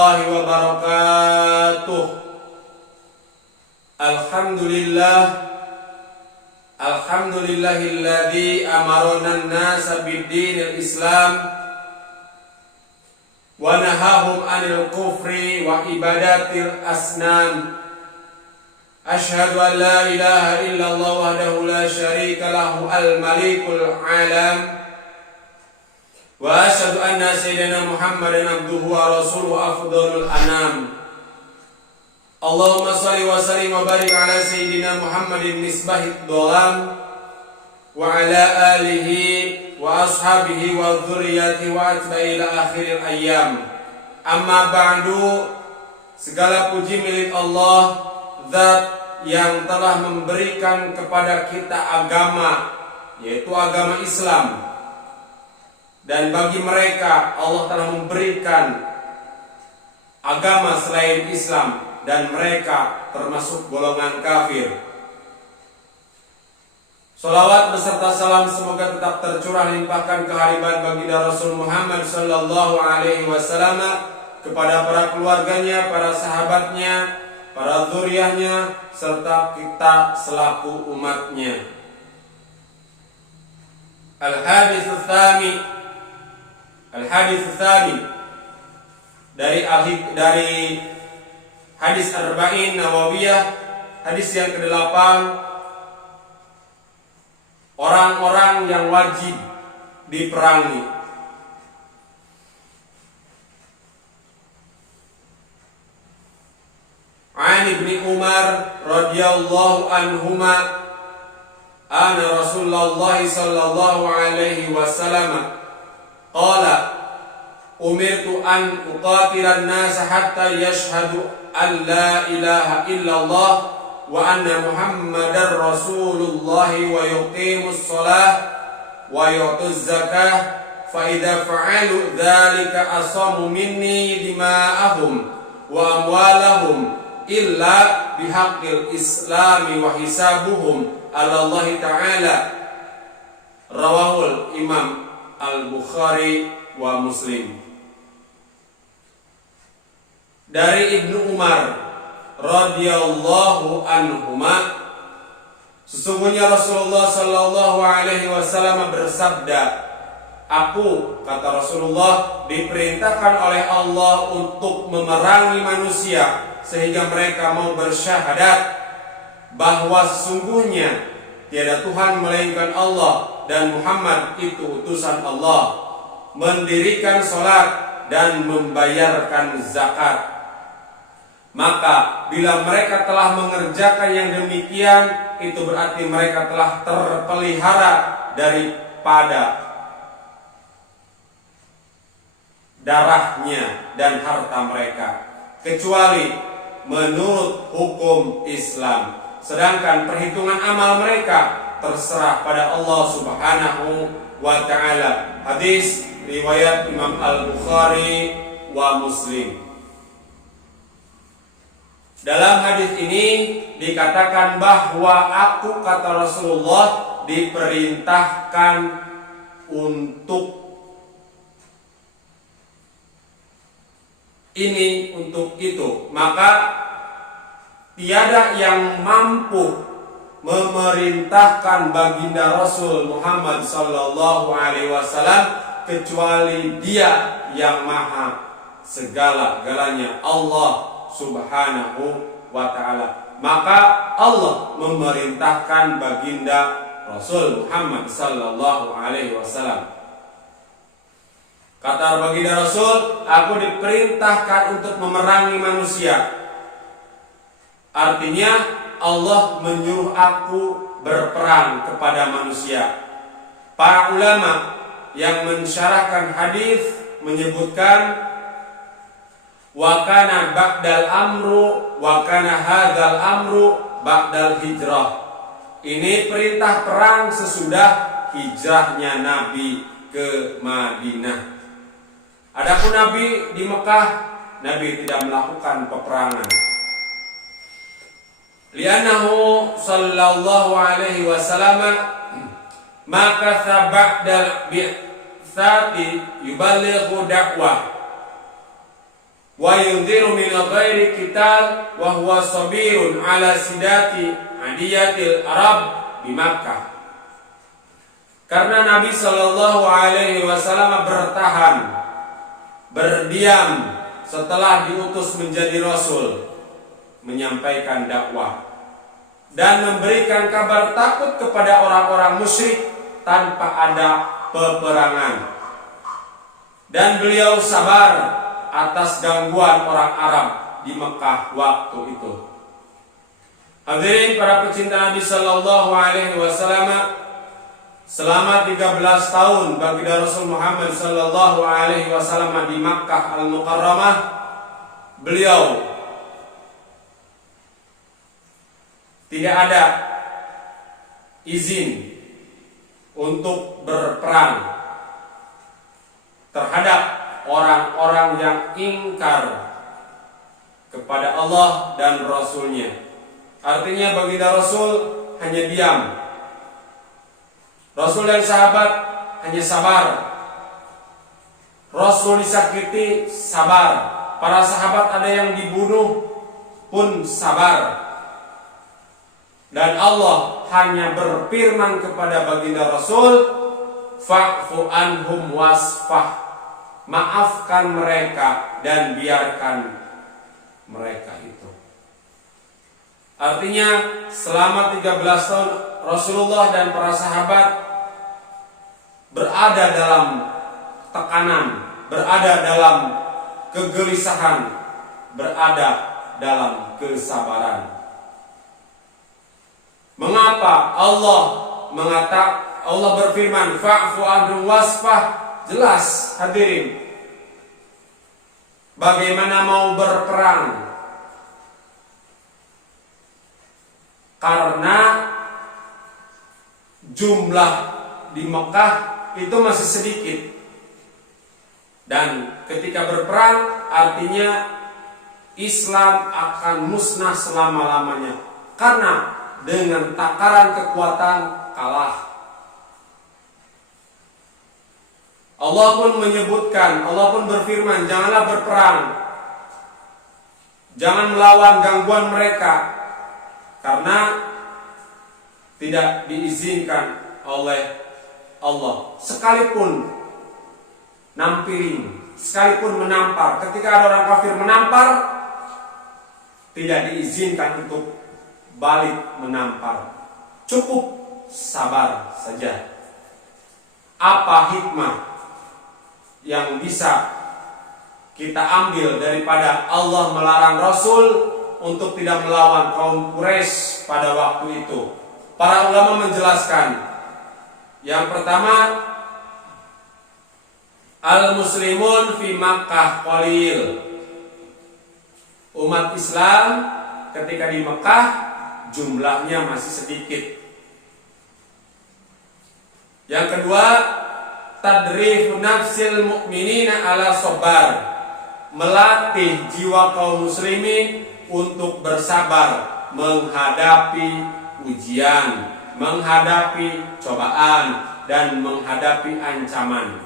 warahmatullahi wabarakatuh. Alhamdulillahilladzi amarana an-nasa bid-dinil Islam wa nahahum 'anil kufri wa ibadatil asnam. Asyhadu an la ilaha illallah wahdahu la syarika lahu al-malikul alam. Wa asyhadu anna sayyidina Muhammadan abduhu wa rasuluhu afdhalul anam. Allahumma shalli wa sallim wa barik ala sayyidina Muhammadin misbahid dhalam wa ala alihi wa ashabihi wa dzurriyyatihi wa atba'i ila akhiril ayyam. Amma ba'du, segala puji milik Allah, Zat yang telah memberikan kepada kita agama, yaitu agama Islam. Dan bagi mereka Allah telah memberikan agama selain Islam, dan mereka termasuk golongan kafir. Salawat beserta salam semoga tetap tercurah limpahkan kehadiran baginda Rasul Muhammad sallallahu alaihi wasallam kepada para keluarganya, para sahabatnya, para zuriyahnya, serta kita selaku umatnya. Al-hadits tsani dari hadis Arba'in Nawawiyah, hadis yang ke-8, orang-orang yang wajib diperangi. An Ibni Umar radhiyallahu anhuma anna Rasulullah sallallahu alaihi wasallam qala umirtu an uqatilan nas hatta yashhadu an la ilaha illallah wa anna Muhammadar Rasulullah wa yuqimus shalah wa yu'tuz zakah fa idza fa'alu dzalika asamu minni dima'ahum wa amwalahum illa bihaqqil islami wa hisabuhum 'ala Allah ta'ala. Rawahul Imam Al-Bukhari wa Muslim. Dari Ibnu Umar radhiyallahu anhuma, sesungguhnya Rasulullah sallallahu alaihi wasallam bersabda, aku, kata Rasulullah, diperintahkan oleh Allah untuk memerangi manusia sehingga mereka mau bersyahadat bahwa sesungguhnya tiada Tuhan melainkan Allah dan Muhammad itu utusan Allah, mendirikan sholat dan membayarkan zakat. Maka bila mereka telah mengerjakan yang demikian, itu berarti mereka telah terpelihara daripada darahnya dan harta mereka, kecuali menurut hukum Islam. Sedangkan perhitungan amal mereka terserah pada Allah Subhanahu wa ta'ala. Hadis riwayat Imam Al-Bukhari wa Muslim. Dalam hadis ini dikatakan bahwa aku, kata Rasulullah, diperintahkan untuk ini, untuk itu. Maka tiada yang mampu memerintahkan baginda Rasul Muhammad sallallahu alaihi wasallam kecuali Dia yang maha segala-galanya, Allah Subhanahu wa ta'ala. Maka Allah memerintahkan baginda Rasul Muhammad sallallahu alaihi wasallam. Kata baginda Rasul, aku diperintahkan untuk memerangi manusia. Artinya Allah menyuruh aku berperang kepada manusia. Para ulama yang mensyarahkan hadis menyebutkan wa kana ba'dal amru wa kana hadzal amru ba'dal hijrah. Ini perintah perang sesudah hijrahnya Nabi ke Madinah. Adapun Nabi di Mekah, Nabi tidak melakukan peperangan. Li'annahu sallallahu alaihi wasallam maka ba'dal bi'tsati yuballighu dakwah wa yundhiru min ghairi qital wa huwa sabirun ala sidati adiyatil Arab di Makkah. Karena Nabi Shallallahu Alaihi Wasallam berdiam setelah diutus menjadi Rasul, menyampaikan dakwah dan memberikan kabar takut kepada orang-orang musyrik tanpa ada peperangan. Dan beliau sabar atas gangguan orang Arab di Mekah waktu itu. Hadirin para pecinta Nabi Shallallahu Alaihi Wasallam, selama 13 tahun baginda Rasul Muhammad Sallallahu Alaihi Wasallam di Makkah Al-Mukarramah, beliau tidak ada izin untuk berperang terhadap orang-orang yang ingkar kepada Allah dan Rasulnya. Artinya baginda Rasul hanya diam. Rasul dan sahabat hanya sabar. Rasul disakiti, sabar. Para sahabat ada yang dibunuh pun sabar. Dan Allah hanya berfirman kepada baginda Rasul, fa'fu anhum wasfah. Maafkan mereka dan biarkan mereka itu. Artinya selama 13 tahun Rasulullah dan para sahabat berada dalam tekanan, berada dalam kegelisahan, berada dalam kesabaran. Mengapa Allah berfirman fa'fu anhum wasfah? Jelas hadirin, bagaimana mau berperang karena jumlah di Mekah itu masih sedikit, dan ketika berperang artinya Islam akan musnah selama-lamanya karena dengan takaran kekuatan kalah. Allah pun menyebutkan, Allah pun berfirman, janganlah berperang, jangan melawan gangguan mereka, karena tidak diizinkan oleh Allah. Sekalipun nampirin, sekalipun menampar, ketika ada orang kafir menampar, tidak diizinkan untuk balik menampar. Cukup sabar saja. Apa hikmah yang bisa kita ambil daripada Allah melarang Rasul untuk tidak melawan kaum Quraisy pada waktu itu? Para ulama menjelaskan, yang pertama, al-muslimun fi Makkah qalil. Umat Islam ketika di Mekah jumlahnya masih sedikit. Yang kedua, tadrifu nafsil mu'minina ala sabar, melatih jiwa kaum muslimin untuk bersabar menghadapi ujian, menghadapi cobaan, dan menghadapi ancaman.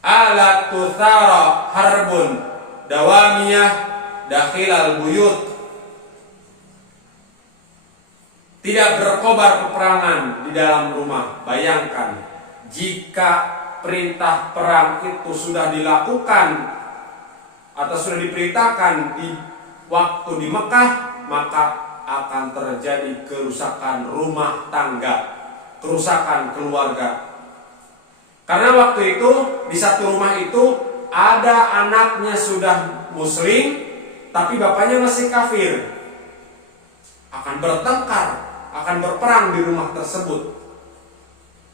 Ala tuthara harbun dawamiyah dakhilal buyut. Tidak berkobar peperangan di dalam rumah. Bayangkan jika perintah perang itu sudah dilakukan atau sudah diperintahkan di waktu di Mekah, maka akan terjadi kerusakan rumah tangga, kerusakan keluarga. Karena waktu itu di satu rumah itu ada anaknya sudah muslim, tapi bapaknya masih kafir. Akan bertengkar, akan berperang di rumah tersebut.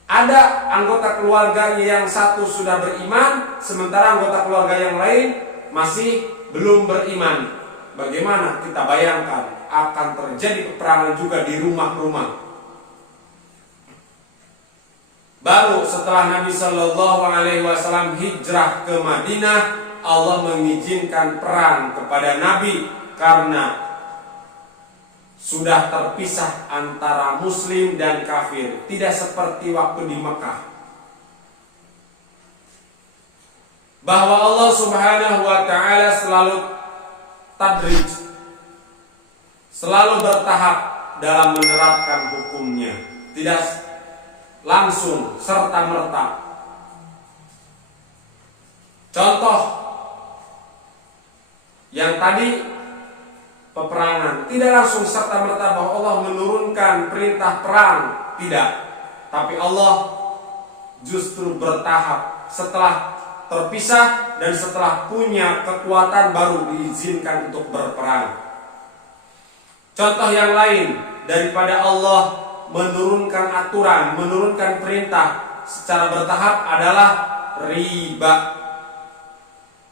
Ada anggota keluarganya yang satu sudah beriman, sementara anggota keluarga yang lain masih belum beriman. Bagaimana kita bayangkan akan terjadi peperangan juga di rumah-rumah. Baru setelah Nabi Shallallahu Alaihi Wasallam hijrah ke Madinah, Allah mengizinkan perang kepada Nabi karena sudah terpisah antara muslim dan kafir, tidak seperti waktu di Mekah. bahwa Allah Subhanahu wa taala selalu tadrij, selalu bertahap dalam menerapkan hukumnya, tidak langsung serta-merta. Contoh yang tadi peperangan, tidak langsung serta-merta bahwa Allah menurunkan perintah perang, tidak. Tapi Allah justru bertahap, setelah terpisah dan setelah punya kekuatan baru diizinkan untuk berperang. Contoh yang lain, daripada Allah menurunkan aturan, menurunkan perintah secara bertahap adalah riba.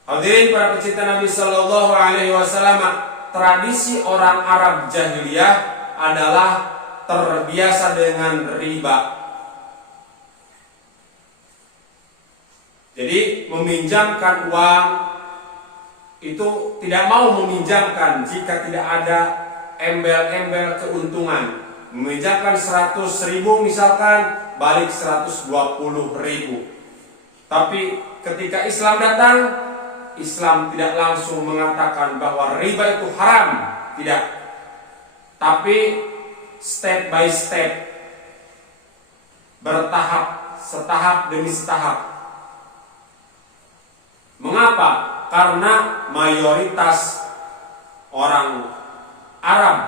Hadirin para pecinta Nabi Sallallahu Alaihi Wasallam, tradisi orang Arab jahiliyah adalah terbiasa dengan riba. Jadi meminjamkan uang itu tidak mau meminjamkan jika tidak ada embel-embel keuntungan. Meminjamkan 100.000 misalkan, balik 120.000. Tapi ketika Islam datang, Islam tidak langsung mengatakan bahwa riba itu haram, tidak. Tapi step by step, bertahap, setahap demi setahap. Mengapa? Karena mayoritas orang Arab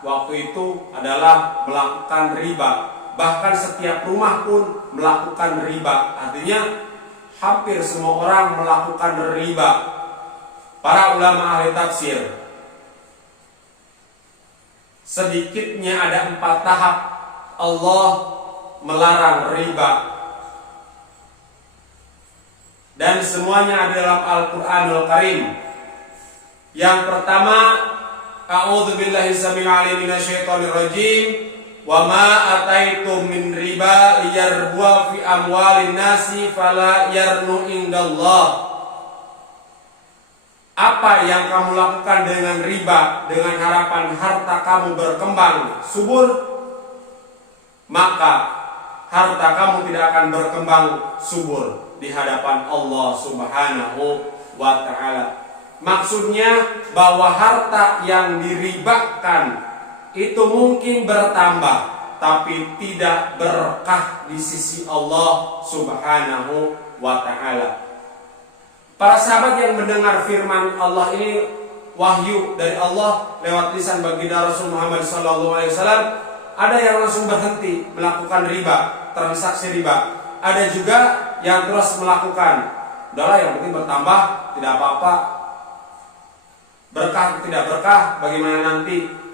waktu itu adalah melakukan riba. Bahkan setiap rumah pun melakukan riba. Artinya hampir semua orang melakukan riba. Para ulama ahli tafsir, sedikitnya ada 4 tahap Allah melarang riba, dan semuanya ada dalam Al-Quranul Karim. Yang pertama, a'udzubillahi samil alim minasyaitonir rajim. Wa ma ataitum min riba liyarbua fi amwalin nasi fala yarnu indallah. Apa yang kamu lakukan dengan riba dengan harapan harta kamu berkembang subur, maka harta kamu tidak akan berkembang subur di hadapan Allah Subhanahu wa taala. Maksudnya bahwa harta yang diribakan itu mungkin bertambah, tapi tidak berkah di sisi Allah Subhanahu wa ta'ala. Para sahabat yang mendengar firman Allah ini, wahyu dari Allah lewat lisan baginda Rasul Muhammad SAW, ada yang langsung berhenti melakukan riba, transaksi riba. Ada juga yang terus melakukan, udahlah yang penting bertambah, tidak apa-apa, berkah tidak berkah bagaimana nanti.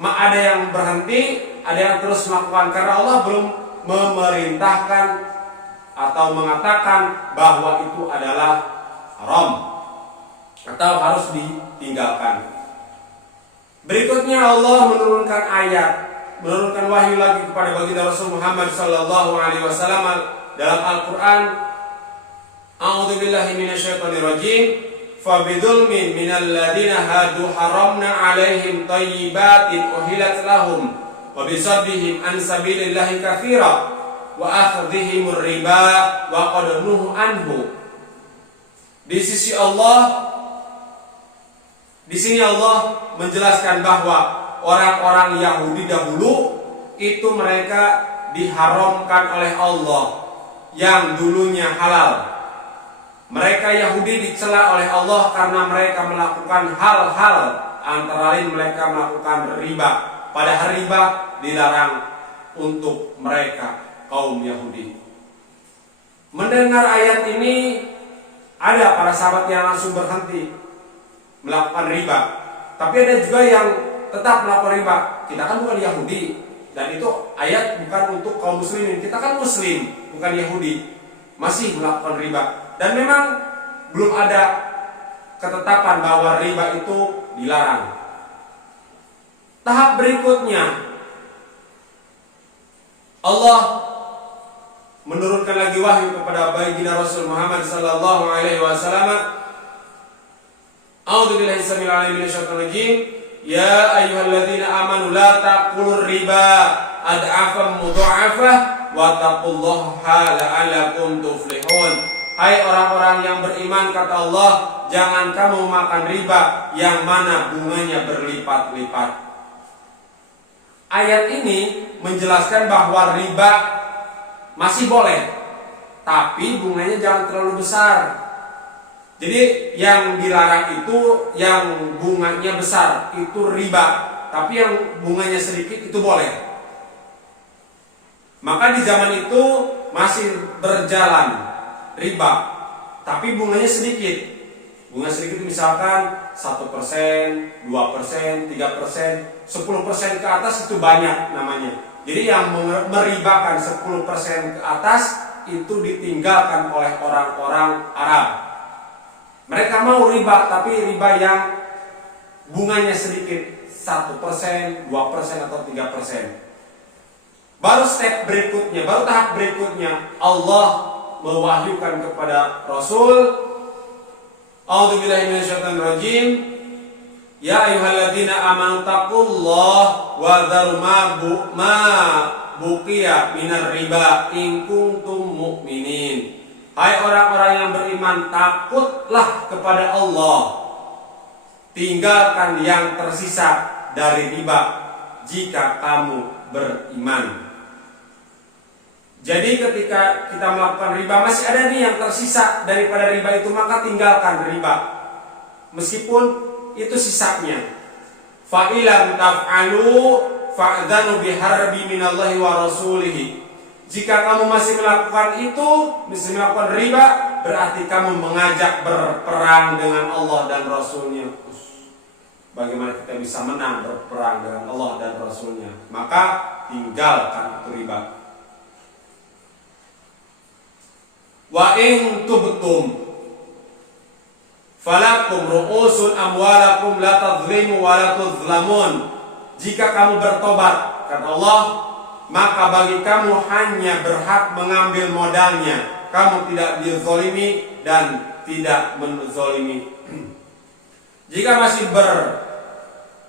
Ada yang berhenti, ada yang terus melakukan, karena Allah belum memerintahkan atau mengatakan bahwa itu adalah haram atau harus ditinggalkan. Berikutnya Allah menurunkan ayat, menurunkan wahyu lagi kepada baginda Rasul Muhammad sallallahu alaihi wasallam dalam Al-Qur'an. A'udzubillahi minasyaitonir rajim. Fabidulmin minal ladina hadu haramna alaihim thayyibatin uhilat lahum wa bisaddihim an sabilillahi katsira wa akhdhihimur riba wa qad nuhu anhu. Di sisi Allah, di sini Allah menjelaskan bahwa orang-orang Yahudi dahulu itu mereka diharamkan oleh Allah yang dulunya halal. Mereka Yahudi dicela oleh Allah karena mereka melakukan hal-hal, antara lain mereka melakukan riba. Padahal riba dilarang untuk mereka kaum Yahudi. Mendengar ayat ini, ada para sahabat yang langsung berhenti melakukan riba. Tapi ada juga yang tetap melakukan riba. Kita kan bukan Yahudi, dan itu ayat bukan untuk kaum muslimin. Kita kan muslim, bukan Yahudi, masih melakukan riba. Dan memang belum ada ketetapan bahwa riba itu dilarang. Tahap berikutnya, Allah menurunkan lagi wahyu kepada baginda Rasul Muhammad sallallahu alaihi wasallam. A'udzubillahi samil alim minasyaitonir rajim. Ya ayyuhalladzina amanu la taqulur riba ad'afan mudha'afah wa taqullaha la'allakum tuflihun. hai orang-orang yang beriman, kata Allah, jangan kamu makan riba yang mana bunganya berlipat-lipat. Ayat ini menjelaskan bahwa riba masih boleh, tapi bunganya jangan terlalu besar. Jadi yang dilarang itu yang bunganya besar, itu riba. Tapi yang bunganya sedikit itu boleh. Maka di zaman itu masih berjalan riba, tapi bunganya sedikit. Bunga sedikit misalkan 1%, 2%, 3%, 10% ke atas itu banyak namanya. Jadi yang meribakan 10% ke atas itu ditinggalkan oleh orang-orang Arab. Mereka mau riba, tapi riba yang bunganya sedikit, 1%, 2% atau 3%. Baru step berikutnya, baru tahap berikutnya, Allah mewahyukan kepada Rasul, A'udzubillahi minasyaitonirrajim, ya ayyuhalladzina amanu taqullaha wa dharu ma buqiya minar riba in kuntum mu'minin. Hai orang-orang yang beriman, takutlah kepada Allah, tinggalkan yang tersisa dari riba jika kamu beriman. Jadi ketika kita melakukan riba, masih ada nih yang tersisa daripada riba itu, maka tinggalkan riba meskipun itu sisanya. Fa ilam taf'alu fa'dzanu biharbi minallahi wa rasulih. Jika kamu masih melakukan itu, masih melakukan riba, berarti kamu mengajak berperang dengan Allah dan Rasulnya. Bagaimana kita bisa menang berperang dengan Allah dan Rasulnya? Maka tinggalkan itu riba. Wa in tubtum falakum ru'usun amwalakum la tadhlimu wa la tuzlamun. Jika kamu bertobat, kata Allah, maka bagi kamu hanya berhak mengambil modalnya. Kamu tidak dizalimi dan tidak menzalimi. Jika masih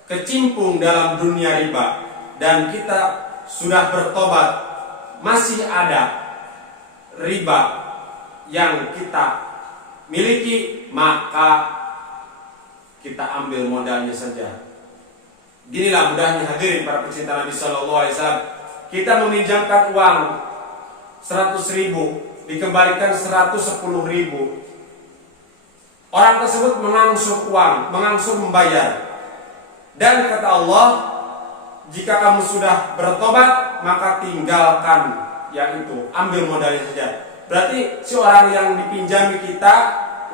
berkecimpung dalam dunia riba dan kita sudah bertobat, masih ada riba yang kita miliki, maka kita ambil modalnya saja. Ginilah mudahnya hadirin para pecinta Nabi Sallallahu Alaihi Wasallam. Kita meminjamkan uang 100.000, dikembalikan 110.000. Orang tersebut mengangsur uang, mengangsur membayar. Dan kata Allah, jika kamu sudah bertobat, maka tinggalkan yang itu, ambil modalnya saja. Berarti si orang yang dipinjami kita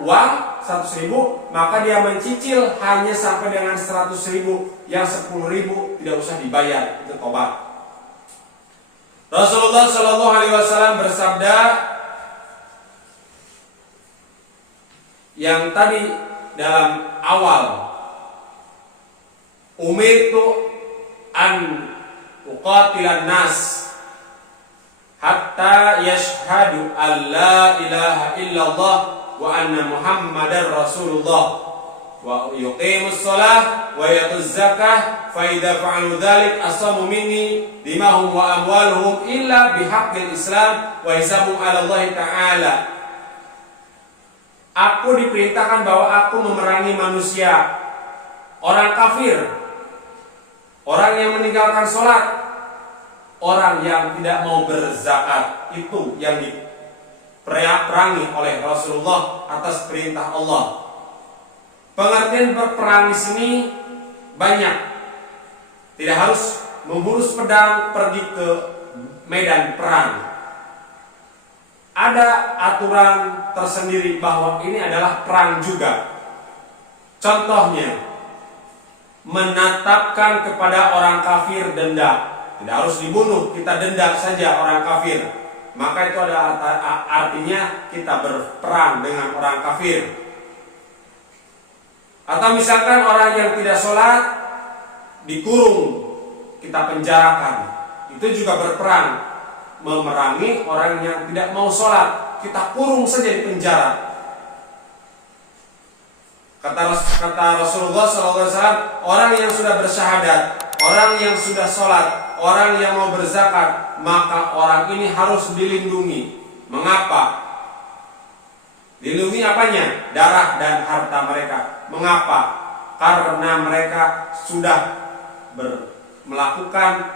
uang 100.000, maka dia mencicil hanya sampai dengan 100.000, yang 10.000 tidak usah dibayar, itu tobat. Rasulullah Shallallahu Alaihi Wasallam bersabda, yang tadi dalam awal, umirtu an uqatilan nas hatta yashhadu an la ilaha illallah wa anna muhammadar rasulullah wa yuqimus shalah wa yatuz zakah fa idza fa'alu dzalik asamu minni dimahum wa amwaluhum illa bihaqqil islam wa hisabuhum 'ala Allah ta'ala. Aku diperintahkan bahwa aku memerangi manusia, orang kafir, orang yang meninggalkan sholat, orang yang tidak mau berzakat. Itu yang diperangi oleh Rasulullah atas perintah Allah. Pengertian berperang di sini banyak. Tidak harus memburus pedang pergi ke medan perang. Ada aturan tersendiri bahwa ini adalah perang juga. Contohnya, menetapkan kepada orang kafir denda. Tidak harus dibunuh, kita denda saja orang kafir. Maka itu ada artinya kita berperang dengan orang kafir. Atau misalkan orang yang tidak sholat dikurung, kita penjarakan. Itu juga berperang, memerangi orang yang tidak mau sholat, kita kurung saja di penjara. Kata Rasulullah SAW, orang yang sudah bersyahadat, orang yang sudah sholat, orang yang mau berzakat, maka orang ini harus dilindungi. Mengapa? Dilindungi apanya? Darah dan harta mereka. Mengapa? Karena mereka sudah melakukan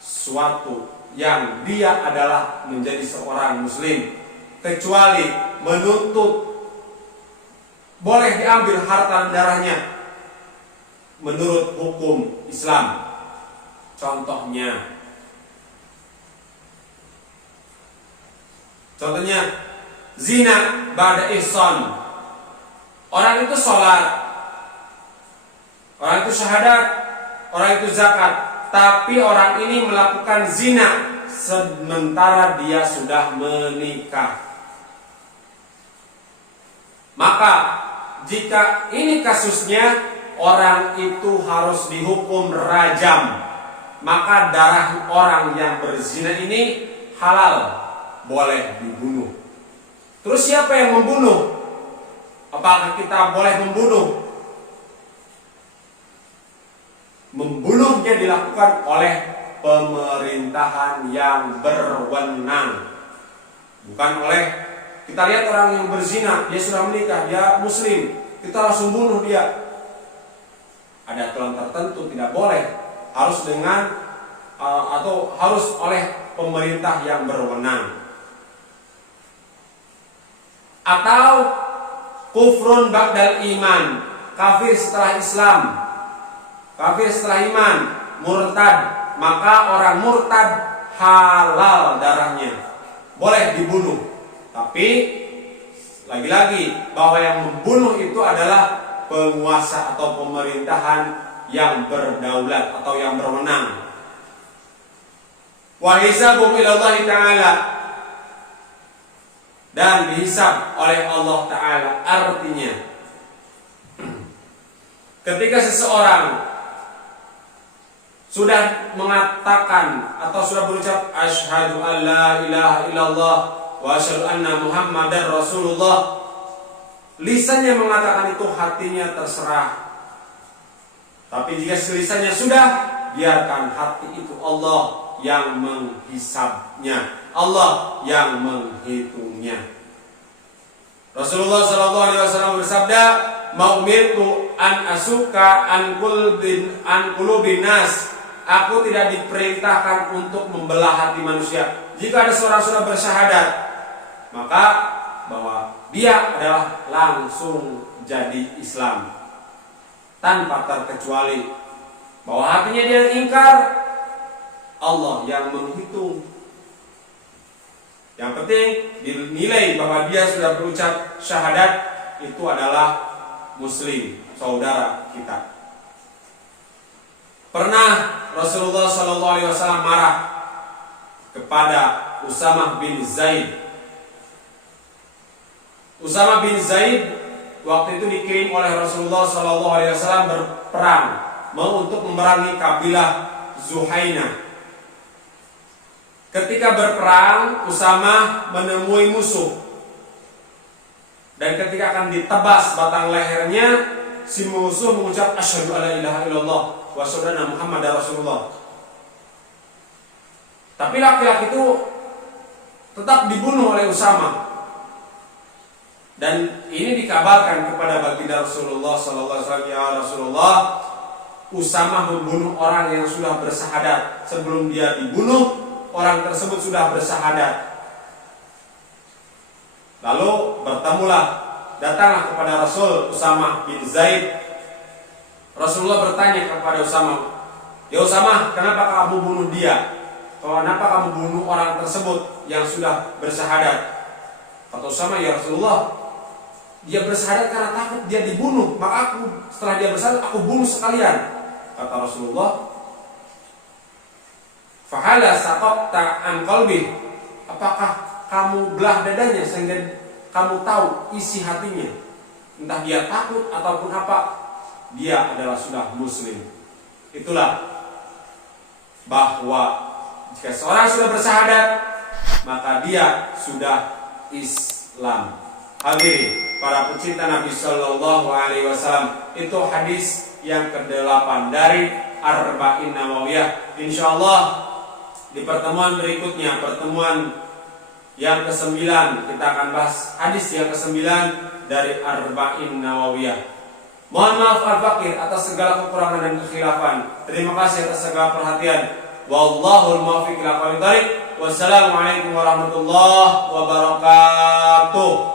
suatu yang dia adalah menjadi seorang muslim, kecuali menuntut boleh diambil harta darahnya menurut hukum Islam. Contohnya zina ba'da ihsan. Orang itu sholat, orang itu syahadat, orang itu zakat, tapi orang ini melakukan zina sementara dia sudah menikah. Maka jika ini kasusnya, orang itu harus dihukum rajam. Maka darah orang yang berzina ini halal, boleh dibunuh. Terus siapa yang membunuh? Apakah kita boleh membunuh? Membunuhnya dilakukan oleh pemerintahan yang berwenang, bukan oleh. Kita lihat orang yang berzina, dia sudah menikah, dia muslim, kita langsung bunuh dia. Ada aturan tertentu, tidak boleh. Harus dengan atau harus oleh pemerintah yang berwenang. Atau kufrun ba'dal iman, kafir setelah Islam, kafir setelah iman, murtad. Maka orang murtad halal darahnya, boleh dibunuh. Tapi lagi-lagi bahwa yang membunuh itu adalah penguasa atau pemerintahan yang berdaulat atau yang berwenang. Wa hisabuhum ilallahi ta'ala, dan dihisab oleh Allah Ta'ala. Artinya ketika seseorang sudah mengatakan atau sudah berucap asyhadu an la ilaha illallah wa asyhadu anna muhammadar rasulullah, lisannya mengatakan itu, hatinya terserah. Tapi jika lisannya sudah, biarkan hati itu Allah yang menghisabnya, Allah yang menghitungnya. Rasulullah SAW bersabda, "Maumirtu an asuka an qulubin nas." Aku tidak diperintahkan untuk membelah hati manusia. Jika ada seorang sudah bersyahadat, maka bahwa dia adalah langsung jadi Islam tanpa terkecuali. Bahwa hatinya dia ingkar, Allah yang menghitung. Yang penting dinilai bahwa dia sudah berucap syahadat, itu adalah muslim, saudara kita. Pernah Rasulullah SAW marah kepada Usamah bin Zaid. Usamah bin Zaid waktu itu dikirim oleh Rasulullah SAW berperang, untuk memerangi kabilah Zuhainah. Ketika berperang, Usamah menemui musuh, dan ketika akan ditebas batang lehernya, si musuh mengucap asyhadu alla ilaha illallah wa asyhadu anna muhammadar rasulullah. Tapi laki-laki itu tetap dibunuh oleh Usamah. Dan ini dikabarkan kepada baginda Rasulullah SAW, ya Rasulullah, Usamah membunuh orang yang sudah bersyahadat. Sebelum dia dibunuh, orang tersebut sudah bersyahadat. Lalu datanglah kepada Rasul Usamah bin Zaid. Rasulullah bertanya kepada Usamah, ya Usamah, kenapa kamu bunuh dia? Kenapa kamu bunuh orang tersebut yang sudah bersyahadat? Kata Usamah, ya Rasulullah, dia bersyahadat karena takut dia dibunuh, maka setelah dia bersyahadat, aku bunuh sekalian. Kata Rasulullah, fahala saqaqta an qalbi, apakah kamu belah dadanya sehingga kamu tahu isi hatinya, entah dia takut ataupun apa, dia adalah sudah muslim. Itulah bahwa jika seorang sudah bersyahadat, maka dia sudah Islam. Hadirin para pecinta Nabi Sallallahu Alaihi Wasallam, itu hadis yang ke-8 dari Arba'in Nawawiyah. Insyaallah di pertemuan berikutnya, pertemuan Yang ke-9 kita akan bahas hadis yang ke-9 dari Arba'in Nawawiyah. Mohon maaf al-fakir atas segala kekurangan dan kekhilafan. Terima kasih atas segala perhatian. Wallahul muwaffiq ila aqwamit thoriq. Wassalamualaikum warahmatullahi wabarakatuh.